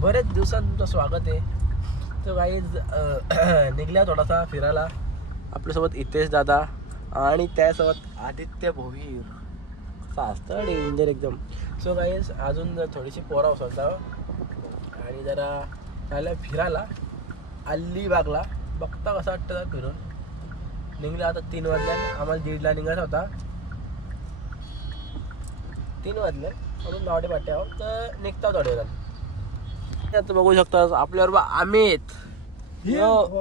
बरेच दिवसांत तुमचं स्वागत आहे. तर काही निघल्या थोडासा फिरायला. आपल्यासोबत हितेश दादा आणि त्यासोबत आदित्य भोईर. असं असतं डेंजर एकदम. सो काही अजून थोडीशी पोरा उसळता आणि जरा चालल्या फिरायला अलिबागला. बघता कसं वाटतं फिरून. निघलं आता 3 वाजल्या. आम्हाला 1:30ला निघायचा होता. 3 वाजले म्हणून 9 पाट्यावर तर निघता थोड्या वेळात. आता बघू शकता आपल्याबरोबर अमित,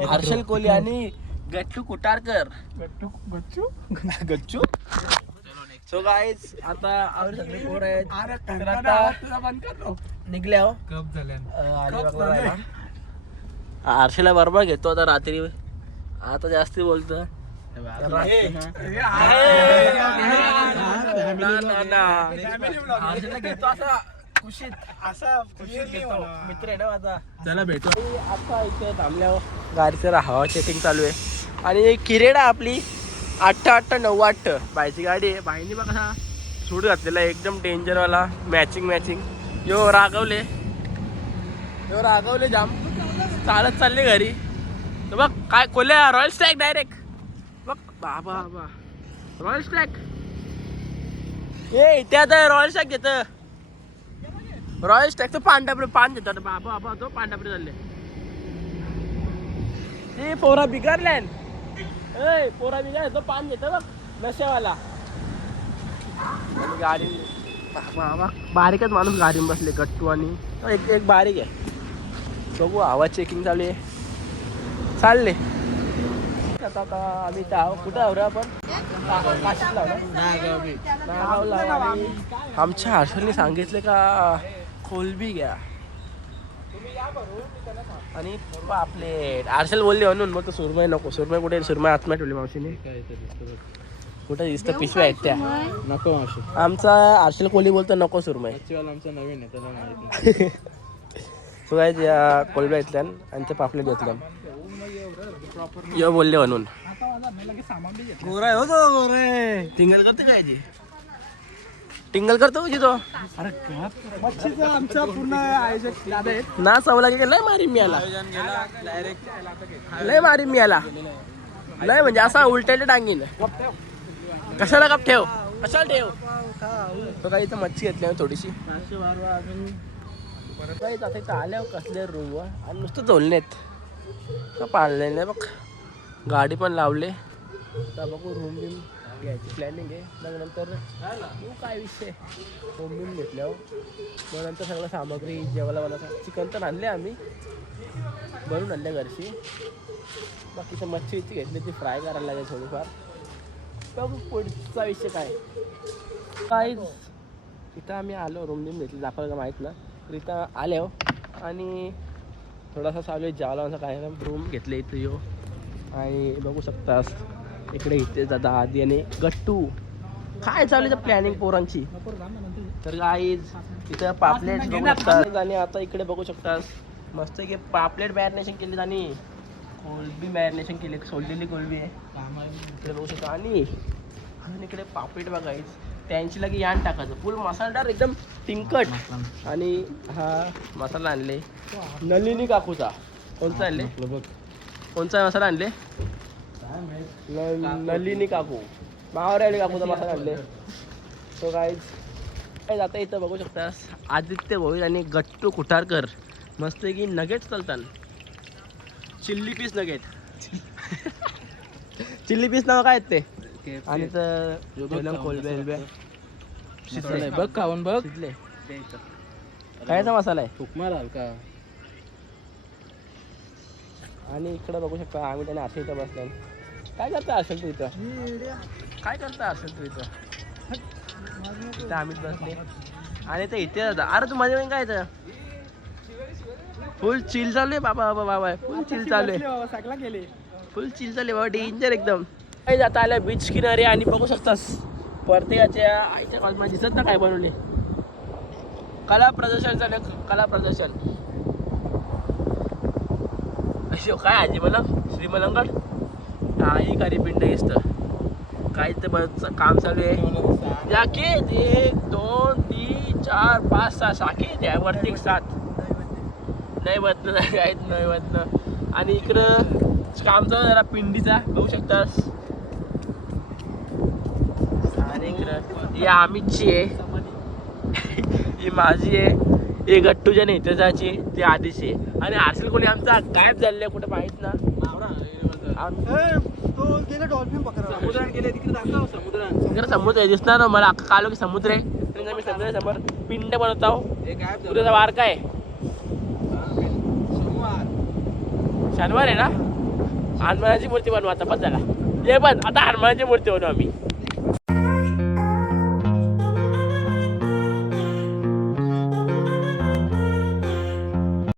हर्षल कोहली आणि गट्टू कुटारकर. गच्चू सो गाईज आता आम्ही सगळे पोर आहेत. निघल्या हो अलिबागला. हर्षला बरोबर घेतो आता रात्री. आता जास्ती बोलतो. घेतो असा खुशीत मित्र आहे ना माझा. त्याला भेटू. आता इथे थांबल्यावर गाडीचं हवा चेकिंग चालू आहे. आणि किरेडा आपली 8898 बायची गाडी आहे. बाईनी बघा कसा सूट घातलेला आहे एकदम डेंजरवाला. मॅचिंग यो रागवले जाम. चालत चालले घरी. तर बघ काय कोल्या रॉयल स्ट्राईक डायरेक्ट. बघ बाबा रॉयल स्ट्राईक. ए त्या आता रॉयल स्ट्राईक घेत. रॉयल स्ट्राईक तो पान देतात. बाबा तो पांढरपुरे झाले. ते पोरा बिघडल्या. पोरा बिघाड तो पान घेतो बघ नशेवाला. गाडी बाबा बारीकच माणूस गाडीत बसले. गट्टू आणि एक बारीक आहे. बघू आवाज चेकिंग चालू आहे. चालले आता आम्ही कुठं आहो रे आपण. आमच्या हर्षलने सांगितले का कोलबी घ्या आणि पापलेट. हर्षल बोलले म्हणून मग तो सुरमई नको. सुरमई कुठे सुरमई आत्म्या ठेवली मावशीने. कुठं दिसतं पिशव्या आहेत त्या. नको मावशी. आमचा हर्षल कोहली बोलतो नको सुरमई. आमचा नवीन आहे त्याला माहिती. तो काय त्या कोलब्या घेतल्या आणि ते पापलेट घेतल्या. यो बोलले म्हणून. टिंगल करते काय जी. टिंगल करतो जी तो. ना सवला की लय मारी मी आला. लय म्हणजे असा उलट्याला टांगीन. कशाला कप ठेव. तो काही इथं मच्छी घेतली थोडीशी. आता इथं आल्यावर कसले रूम आणि नुसतं झोलनेत का पाळले नाही बघ. गाडी पण लावले. तर बघू रूम बिम घ्यायची प्लॅनिंग आहे. मग नंतर काय विषय रूम बिम घेतल्यावर मग नंतर सगळं सामग्री जेवायला बनवतात. चिकन तर आणले आम्ही बनवून आणल्या घरची. बाकीचं मच्छी घेतली ती फ्राय करायला लागेल थोडीफार. बघू पुढचा विषय काय. इथं आम्ही आलो रूम बिम घेतली दाखवलं का माहीत ना. तर इथं आलो आणि थोडासा चालू आहे जेवायला काय रूम घेतले इथं यो. आणि बघू शकतास इकडे इथे दादा आधी आणि गट्टू काय चालू आहे प्लॅनिंग पोरांची. तर गाईज इथं पापलेट बघू शकतात. आणि आता इकडे बघू शकतास मस्त की पापलेट मॅरिनेशन केली आणि कोलबी मॅरिनेशन केली. सोललेली कोलबी आहे इकडे बघू शकता. आणि अजून इकडे पापलेट बघायच त्यांची लगे यान टाकायचं फुल मसालेदार एकदम तिखट. आणि हा मसाला आणले नलिनी काकूचा. कोणता आणले कोणचा मसाला आणले. नलिनी काकू मावऱ्याली काकूचा मसाला आणले. तो काय आता इथं बघू शकता आदित्य भोईर आणि गट्टू कुटारकर मस्त की नगेट चालतात. Chilli piece nugget. Chilli piece नाव काय ते. आणि तर कोलबे शिजले बघ खाऊन बघ. शिजले कायचा मसाला आहे हुकमार हलका. आणि इकडे बघू शकता आम्ही त्याने आरशे इथं बसलो. काय करता असेल तू इथं. काय करता असेल तू इथं. इथं आम्हीच बसले आणि ते इथे अरे तू माझ्या काय इथं फुल चिल चालू आहे. बाबा फुल चिल चालू आहे. फुल चिल चालू आहे बाबा डेंजर एकदम. काही जाता आल्या बीच किनारे. आणि बघू शकतास प्रत्येकाच्या आईच्या कॉलेजमध्ये दिसत ना काय बनवले. कला प्रदर्शन झालं. कला प्रदर्शन अशी काय आजी मला श्रीमलंगड काही करी पिंड दिसतं. काय ते बरंच काम चालू आहे. जाकीत 1 2 3 4 5 6 शाखी त्यावरती 7 नैवतनं काहीच नैवतनं. आणि इकडं काम चालू जरा पिंडीचा बघू शकतास. आणि इकडं ही आम्हीची आहे, ही माझी आहे, ही गट्टूच्या नेत्याची, ती आधीची आहे. आणि हर्षल कोणी आमचा गायब झालेला आहे, कुठं माहित ना. तो गेला डॉल्फिन पकडा. समुद्रात गेले तिकडे दाखव. समुद्रात समुद्र आहे दिसणार ना मला. अख्खा कालो की समुद्र आहे. त्यानंतर मी समुद्रासमोर पिंड बनवत आहो. उद्याचा वार काय? शनिवार आहे ना. हनुमानाची मूर्ती बनवू आता. बस झाला. ये पण आता हनुमानाची मूर्ती बनवू आम्ही.